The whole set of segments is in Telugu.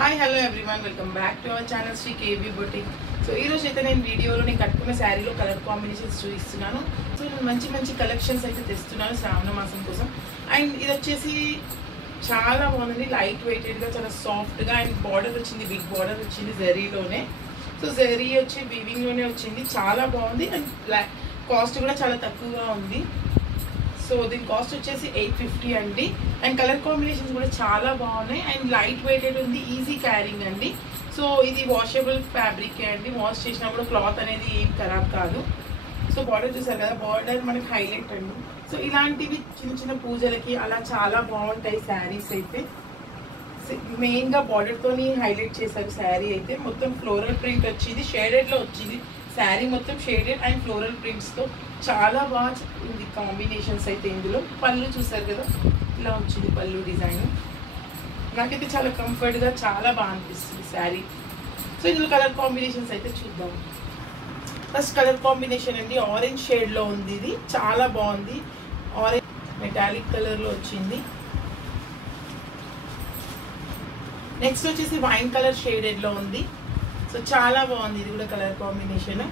Hi hello everyone, welcome back to our channel Shri KV boutique. So ఈ రోజు అయితే నేను వీడియోలో నేను కట్టుకున్న శారీలో కలర్ కాంబినేషన్స్ చూపిస్తున్నాను. సో నేను మంచి కలెక్షన్స్ అయితే తెస్తున్నాను శ్రావణ మాసం కోసం. అండ్ ఇది వచ్చేసి చాలా బాగుంది, లైట్ వెయిటెడ్గా, చాలా సాఫ్ట్గా. అండ్ బార్డర్ వచ్చింది, బిగ్ బార్డర్ వచ్చింది జరీలోనే. సో జరీ వచ్చి వీవింగ్లోనే వచ్చింది, చాలా బాగుంది. అండ్ కాస్ట్ కూడా చాలా తక్కువగా ఉంది. సో దీని కాస్ట్ వచ్చేసి 850 అండి. అండ్ కలర్ కాంబినేషన్స్ కూడా చాలా బాగున్నాయి. అండ్ లైట్ వెయిటెడ్ ఉంది, ఈజీ క్యారింగ్ అండి. సో ఇది వాషబుల్ ఫ్యాబ్రిక్ అండి, వాష్ చేసినప్పుడు క్లాత్ అనేది ఏం ఖరాబ్ కాదు. సో బార్డర్ చూసారు కదా, బార్డర్ మనకి హైలైట్ అండి. సో ఇలాంటివి చిన్న పూజలకి అలా చాలా బాగుంటాయి శారీస్ అయితే. మెయిన్గా బార్డర్తోని హైలైట్ చేశారు శారీ అయితే. మొత్తం ఫ్లోరల్ ప్రింట్ వచ్చింది, షేడెడ్లో వచ్చింది శారీ, మొత్తం షేడెడ్ అండ్ ఫ్లోరల్ ప్రింట్స్తో చాలా బాగా ఉంది కాంబినేషన్స్ అయితే. ఇందులో పళ్ళు చూసారు కదా, ఇలా వచ్చింది పళ్ళు డిజైన్. నాకైతే చాలా కంఫర్ట్గా చాలా బాగా అనిపిస్తుంది శారీ. సో ఇందులో కలర్ కాంబినేషన్స్ అయితే చూద్దాం. ఫస్ట్ కలర్ కాంబినేషన్ అండి, ఆరెంజ్ షేడ్లో ఉంది. ఇది చాలా బాగుంది, ఆరెంజ్ మెటాలిక్ కలర్లో వచ్చింది. నెక్స్ట్ వచ్చేసి వైన్ కలర్ షేడెడ్లో ఉంది. సో చాలా బాగుంది ఇది కూడా colour combination.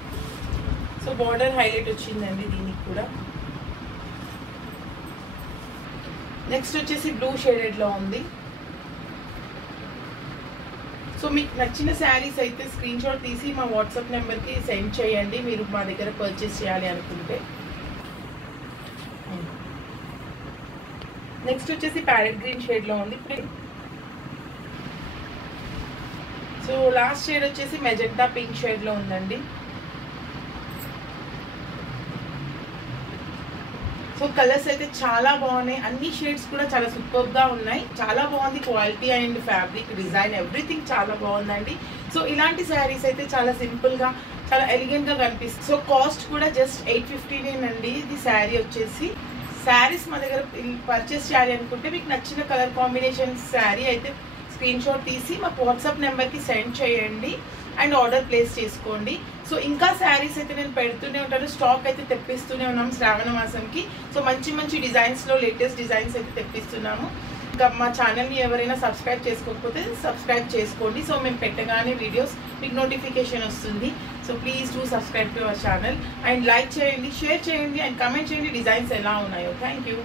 So border highlight వచ్చిందండి దీనికి కూడా. నెక్స్ట్ వచ్చేసి బ్లూ షేడెడ్లో ఉంది. సో మీకు నచ్చిన శారీస్ అయితే స్క్రీన్ షాట్ తీసి మా వాట్సాప్ నెంబర్కి సెండ్ చేయండి మీరు మా దగ్గర పర్చేస్ చేయాలి అనుకుంటే. నెక్స్ట్ వచ్చేసి ప్యారెట్ గ్రీన్ షేడ్లో ఉంది. సో లాస్ట్ షేడ్ వచ్చేసి మెజెంటా పింక్ షేడ్లో ఉందండి. సో కలర్స్ అయితే చాలా బాగున్నాయి, అన్ని షేడ్స్ కూడా చాలా సూపర్గా ఉన్నాయి. చాలా బాగుంది quality and fabric design everything చాలా బాగుందండి. సో ఇలాంటి శారీస్ అయితే చాలా సింపుల్గా చాలా ఎలిగెంట్గా కనిపిస్తుంది. సో కాస్ట్ కూడా జస్ట్ 850 ఇది శారీ వచ్చేసి. శారీస్ మా దగ్గర పర్చేస్ చేయాలి అనుకుంటే మీకు నచ్చిన కలర్ కాంబినేషన్ శారీ అయితే స్క్రీన్ షాట్ తీసి మాకు వాట్సాప్ నెంబర్కి సెండ్ చేయండి అండ్ ఆర్డర్ ప్లేస్ చేసుకోండి. సో ఇంకా శారీస్ అయితే నేను పెడుతూనే ఉంటాను, స్టాక్ అయితే తెప్పిస్తూనే ఉన్నాము శ్రావణ మాసంకి. సో మంచి డిజైన్స్లో లేటెస్ట్ డిజైన్స్ అయితే తెప్పిస్తున్నాము. ఇంకా మా ఛానల్ని ఎవరైనా సబ్స్క్రైబ్ చేసుకోకపోతే సబ్స్క్రైబ్ చేసుకోండి. సో మేము పెట్టగానే వీడియోస్ మీకు నోటిఫికేషన్ వస్తుంది. So please do subscribe to our channel and like చేయండి, షేర్ చేయండి అండ్ కమెంట్ చేయండి డిజైన్స్ ఎలా ఉన్నాయో. Thank you.